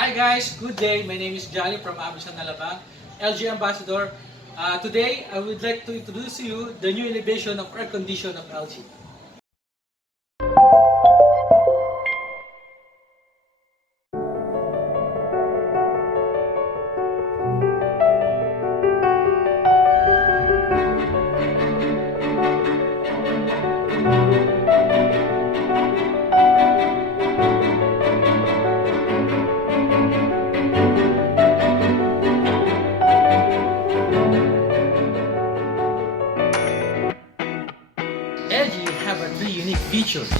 Hi guys, good day. My name is Johnny from Abisan Alabang, LG Ambassador. Today, I would like to introduce to you the new innovation of air condition of LG. LG have three unique features.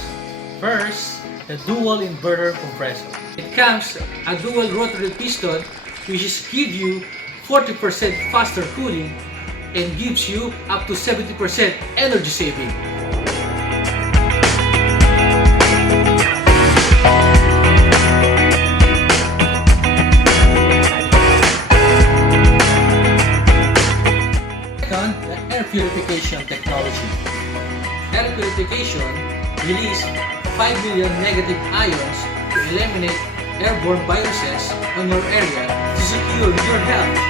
First, the dual inverter compressor. It comes a dual rotary piston which is give you 40% faster cooling and gives you up to 70% energy saving. Second, the air purification technology. Air purification release 5 million negative ions to eliminate airborne viruses on your area to secure your health.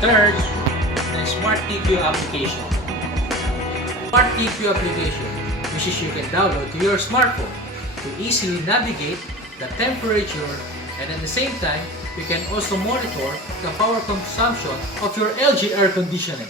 Third, the Smart TQ application. Smart TQ application, which is you can download to your smartphone to easily navigate the temperature, and at the same time, you can also monitor the power consumption of your LG air conditioning.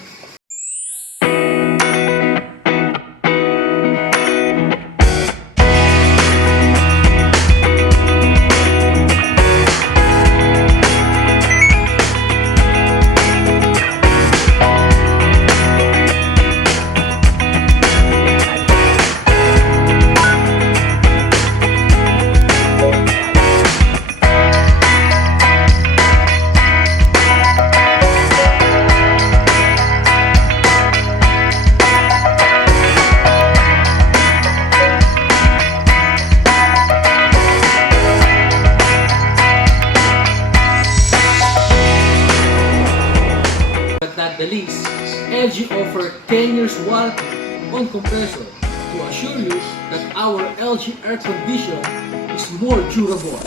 Not the least, LG offer 10 years warranty on compressor to assure you that our LG air conditioner is more durable.